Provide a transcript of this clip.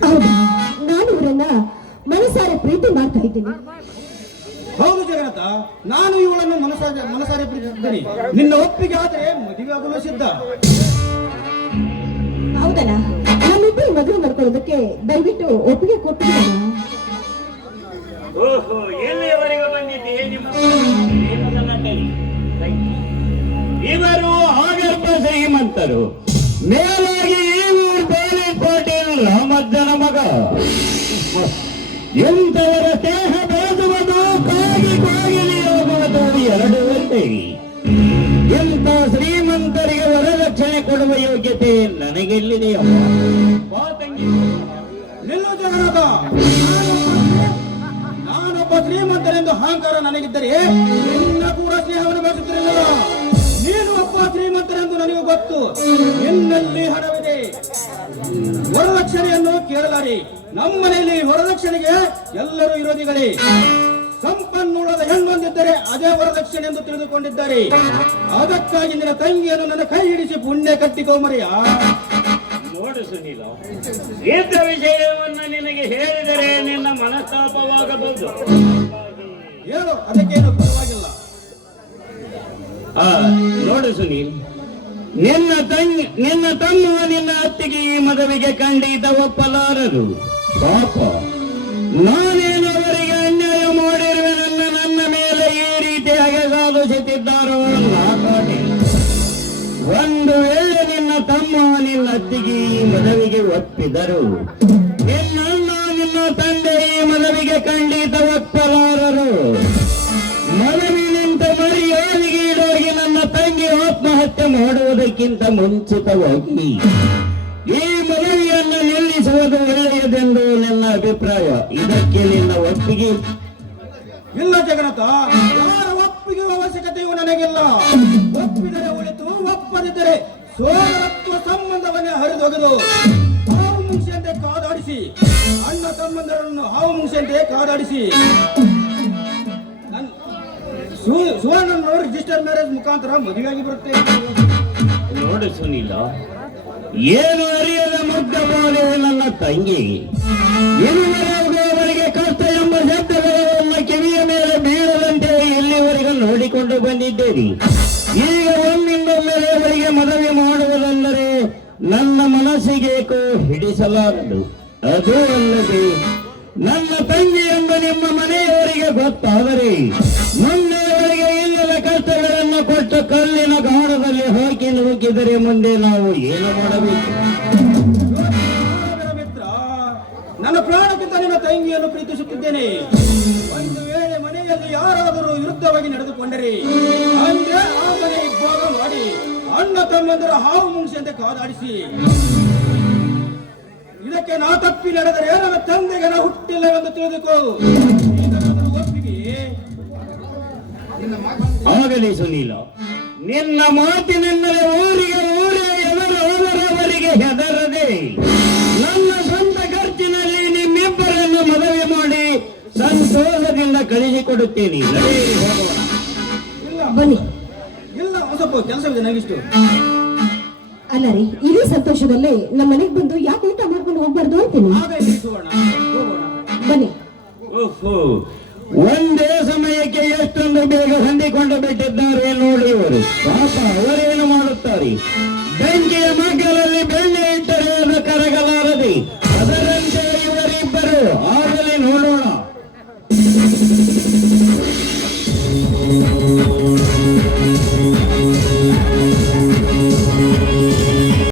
ಹೌದು, ನಾನು ಇವರನ್ನ ಮನಸಾರೆ ಪ್ರೀತಿ ಮಾಡ್ತಾ ಇದ್ದೀನಿ. ಹೌದು ಜಗನ್ನಾಥ, ನಾನು ಇವಳನ್ನು ಮನಸಾರೆ ಪ್ರೀತಿಸಿದ್ದೇನೆ. ನಿನ್ನ ಒಪ್ಪಿಗೆ ಆದ್ರೆ ಮದುವೆ ಆಗಲು ಸಿದ್ಧ. ಹೌದಲ್ಲ, ನಮ್ಮಿಬ್ಬರು ಮದುವೆ ಮಾಡ್ಕೊಳ್ಳೋದಕ್ಕೆ ದಯವಿಟ್ಟು ಒಪ್ಪಿಗೆ ಕೊಟ್ಟಿದ್ದೀರ. ಓಹೋ, ಎಲ್ಲಿಯವರೆಗೂ ಬಂದಿದ್ದೆ ನಿಮ್ಮ ಇವರು ಆಗರ್ಭ ಶ್ರೀಮಂತರು. ಮೇಲಾಗಿ ಇವರು ಬಾಲಿಕೋಟೆಯ ರಾಮಜ್ಜನ ಮಗ. ಎಂತವರ ದೇಹ ಬೇಸುವುದು, ಕಾಗಿಲಿ ಹೋಗುವುದು ಎರಡು ಒಂದೇ. ಎಂತ ಶ್ರೀಮಂತರಿಗೆ ವರದಕ್ಷಿಣೆ ಕೊಡುವ ಯೋಗ್ಯತೆ ನನಗೆಲ್ಲಿದೆಯಲ್ಲ. ನಿಲ್ಲು ಜಗನ್ನಾಥ, ನಾನೊಬ್ಬ ಶ್ರೀಮಂತನೆಂದು ಅಹಂಕಾರ ನನಗಿದ್ದರೆ ನಿನ್ನ ಕೂಡ ಸ್ನೇಹವನ್ನು ಬೆಳೆಸುತ್ತಿರಲಿಲ್ಲ. ನೀನು ಒಬ್ಬ ಶ್ರೀಮಂತನೆಂದು ನನಗೆ ಗೊತ್ತು. ನಿನ್ನಲ್ಲಿ ಹಣವಿದೆ, ವರದಕ್ಷಿಣೆಯನ್ನು ಕೇಳಲಾರಿ. ನಮ್ಮನೆಯಲ್ಲಿ ವರದಕ್ಷಿಣೆಗೆ ಎಲ್ಲರೂ ವಿರೋಧಿಗಳೇ. ಸಂಪನ್ಮೂಲದ ಹೆಣ್ಣೊಂದಿದ್ದರೆ ಅದೇ ವರದಕ್ಷಿಣೆ ಎಂದು ತಿಳಿದುಕೊಂಡಿದ್ದಾರೆ. ಅದಕ್ಕಾಗಿ ನಿನ್ನ ತಂಗಿಯನ್ನು ನನ್ನ ಕೈ ಹಿಡಿಸಿ ಪುಣ್ಯ ಕಟ್ಟಿಕೊಂಬರಿಯ. ನೋಡು ಸುನೀಲ, ಇಂಥ ವಿಷಯವನ್ನು ನಿನಗೆ ಹೇಳಿದರೆ ನಿನ್ನ ಮನಸ್ತಾಪವಾಗಬಹುದು. ಹೇಳು, ಅದಕ್ಕೇನು ಪರವಾಗಿಲ್ಲ. ನೋಡು ಸುನೀಲ್, ನಿನ್ನ ತಮ್ಮ ನಿನ್ನ ಅತ್ತಿಗೆ ಈ ಮದುವೆಗೆ ಖಂಡಿತ ಒಪ್ಪಲಾರರು. ಪಾಪ, ನಾನೇನು ಅವರಿಗೆ ಅನ್ಯಾಯ ಮಾಡಿರುವೆನಲ್ಲ. ನನ್ನ ಮೇಲೆ ಈ ರೀತಿಯಾಗಿ ಸಾಧಿಸುತ್ತಿದ್ದಾರೋ ನಾಕಾಟೆ. ಒಂದು ವೇಳೆ ನಿನ್ನ ತಮ್ಮ ನಿನ್ನ ಅತ್ತಿಗೆ ಈ ಮದುವೆಗೆ ಒಪ್ಪಿದರು, ನಿನ್ನ ನಿನ್ನ ತಂದೆ ಈ ಮದುವೆಗೆ ಖಂಡಿತ ಒಪ್ಪಲಾರರು. ಮನವಿ ನಿಂತ ಮರ್ಯಾದೆಗೆ ಈಡಾಗಿ ನನ್ನ ತಂಗಿ ಆತ್ಮಹತ್ಯೆ ಮಾಡುವುದಕ್ಕಿಂತ ಮುಂಚಿತವಾಗಿ ಈ ಮದುವೆಯನ್ನು ನಿಲ್ಲಿಸುವುದು ಒಳ್ಳೆಯದೆಂದು ನನ್ನ ಅಭಿಪ್ರಾಯ. ಇದಕ್ಕೆ ನಿನ್ನ ಒಪ್ಪಿಗೆ? ಇಲ್ಲ ಜಗನ್ನಾಥ, ಯಾರ ಒಪ್ಪಿಗೆ ಅವಶ್ಯಕತೆಯೂ ನನಗಿಲ್ಲ. ಒಪ್ಪಿದರೆ ಉಳಿತು, ಒಪ್ಪದಿದ್ದರೆ ಸೋದರತ್ವ ಸಂಬಂಧವನ್ನೇ ಹರಿದೊಗೆದು ಹಾವು ಮುಂಸೆಯಂತೆ ಕಾದಾಡಿಸಿ, ಅಣ್ಣ ತಮ್ಮಂದರನ್ನು ಹಾವು ಮುಂಸೆಯಂತೆ ಕಾದಾಡಿಸಿ ಸುವರ್ಣ ರಿಜಿಸ್ಟರ್ ಮ್ಯಾರೇಜ್ ಮುಖಾಂತರ ಮದುವೆಯಾಗಿ ಬರುತ್ತೆ. ನೋಡು ಸುನೀಲ, ಏನು ಅರಿಯದ ಮುಗ್ಧ ಬಾಲೆ ನನ್ನ ತಂಗಿ. ಇಲ್ಲಿವರೆಗೂ ಅವರಿಗೆ ಕಷ್ಟ ಎಂಬ ಶಬ್ದಗಳನ್ನು ಕಿವಿಯ ಮೇಲೆ ಬೀಳದಂತೆ ಇಲ್ಲಿವರೆಗೂ ನೋಡಿಕೊಂಡು ಬಂದಿದ್ದೇನೆ. ಈಗ ಒಮ್ಮಿಂದೊಮ್ಮೆ ಅವರಿಗೆ ಮದುವೆ ಮಾಡುವುದೆಂದರೆ ನನ್ನ ಮನಸ್ಸಿಗೇಕೋ ಹಿಡಿಸಲಾರದು. ಅದು ಅಲ್ಲದೆ ನನ್ನ ತಂಗಿ ಎಂಬ ನಿಮ್ಮ ಮನೆಯವರಿಗೆ ಗೊತ್ತಾದರೆ ಮುಂದೆಯವರಿಗೆ ಇಲ್ಲದ ಕಷ್ಟಗಳನ್ನು ಕೊಟ್ಟು ಕಲ್ಲಿನ ಗಾಢದಲ್ಲಿ ಹಾಕಿ ನುಗ್ಗಿದರೆ ಮುಂದೆ ನಾವು ಏನು ಮಾಡಬೇಕು? ಮಿತ್ರ, ನನ್ನ ಪ್ರಾಣಕ್ಕಿಂತ ನಿನ್ನ ತಂಗಿಯನ್ನು ಪ್ರೀತಿಸುತ್ತಿದ್ದೇನೆ. ಒಂದು ವೇಳೆ ಮನೆಯಲ್ಲಿ ಯಾರಾದರೂ ವಿರುದ್ಧವಾಗಿ ನಡೆದುಕೊಂಡರೆ ಅಂದೇ ಆ ಮನೆ ಇಬ್ಬಾಗ ಮಾಡಿ ಅಣ್ಣ ತಮ್ಮಂದಿರ ಹಾವು ಮುಂಸೆಯಂತೆ ಕಾದಾಡಿಸಿ, ಇದಕ್ಕೆ ನಾ ತಪ್ಪಿ ನಡೆದರೆ ನನ್ನ ತಂದೆಗೆ ನಾ ಹುಟ್ಟಿಲ್ಲವೆಂದು ತಿಳಿದುಕೋ. ಒಪ್ಪಿಗೆ ಆಗಲಿ ಸುನೀಲ, ನಿನ್ನ ಮಾತಿನೆಂದರೆ ಊರಿಗೆ ಊರೇ ಅವರವರಿಗೆ ಹೆದರದೆ ನನ್ನ ಸ್ವಂತ ಖರ್ಚಿನಲ್ಲಿ ನಿಮ್ಮಿಬ್ಬರನ್ನು ಮದುವೆ ಮಾಡಿ ಸಂತೋಷದಿಂದ ಕಳಿಸಿಕೊಡುತ್ತೇನೆ. ಬನ್ನಿ. ಇಲ್ಲ, ಸ್ವಲ್ಪ ಕೆಲಸವಿದೆ ನನಗಿಷ್ಟು. ಅಲ್ಲ ರೀ, ಇದೇ ಸಂತೋಷದಲ್ಲೇ ನಮ್ಮ ಮನೆಗೆ ಬಂದು ಯಾಕೆ ಊಟ ಮಾಡ್ಕೊಂಡು ಹೋಗ್ಬಾರ್ದು ಅಂತೀನಿ. ಬನ್ನಿ. ಓಹೋ, ಒಂದೇ ಸಮಯಕ್ಕೆ ಎಷ್ಟೊಂದು ಬೇಗ ಹೊಂದಿಕೊಂಡು ಬಿಟ್ಟಿದ್ದಾರೆ ನೋಡಿ ಇವರು. ಪಾಪ, ಅವರೇನು ಮಾಡುತ್ತಾರೆ? ಬೆಂಕಿಯ ಮಗ್ಗಲಲ್ಲಿ ಬೆಣ್ಣೆ ಇಟ್ಟರೆ